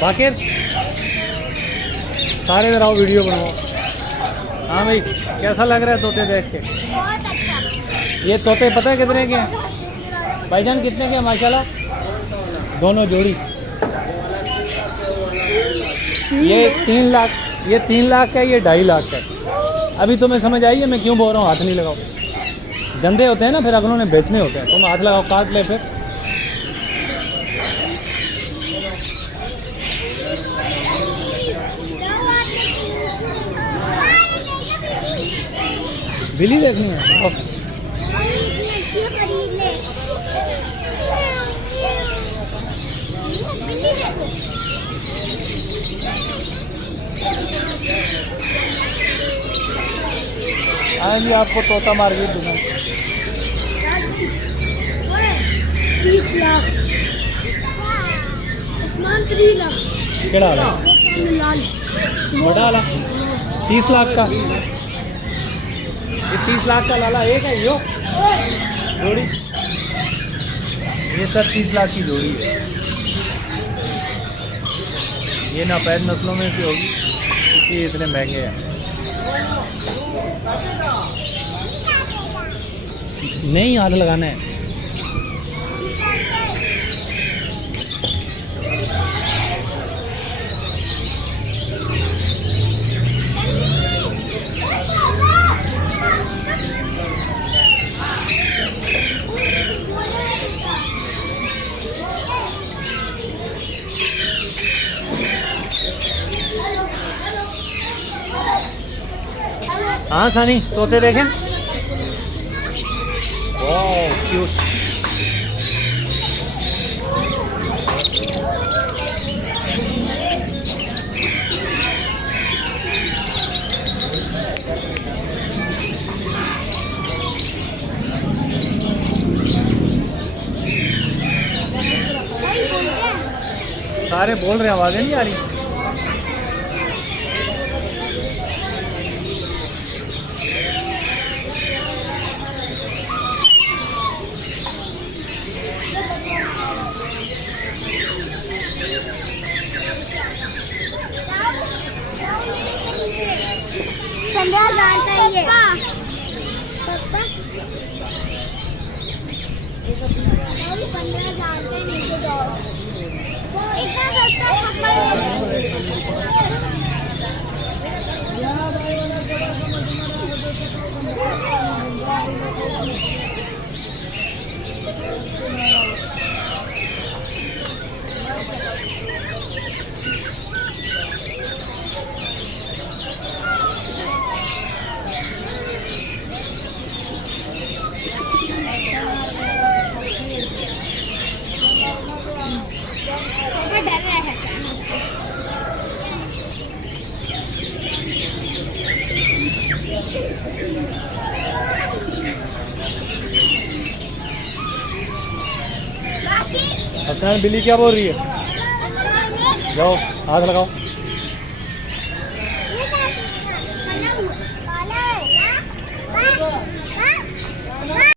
बाकिर सारे इधर आओ, वीडियो बनाओ। हाँ भाई, कैसा लग रहा है तोते देख के? बहुत अच्छा। ये तोते पता है कितने के हैं भाईजान? कितने के हैं माशाल्लाह? दोनों जोड़ी ये 3 लाख, ये 3 लाख का है, ये 2.5 लाख का है। अभी तुम्हें समझ आई है मैं क्यों बोल रहा हूँ हाथ नहीं लगाओ? गंदे होते हैं ना, फिर अगलों ने बेचने होते हैं। तुम हाथ लगाओ, काट ले फिर। बिल्ली देखनी है? आएंगे आपको तोता मार्केट दूंगा। 30 लाख। मंत्री लाख। केड़ा वाला? लाल। बड़ा वाला 30 लाख का। ये 30 लाख का लाला एक है यो जोड़ी। ये सब 30 लाख की जोड़ी है। ये नापैद नस्लों में से होगी, इसलिए इतने महंगे हैं। नहीं हाथ लगाना है। हाँ सानी, तोते देखें। ओह क्यूट। सारे बोल रहे हैं, आवाजें नहीं आ रही। संध्या जानता है ये। पापा संध्या जानते हैं नीचे जाओ। इतना सस्ता डर रहा है। बिल्ली क्या बोल रही है? जाओ हाथ लगाओ।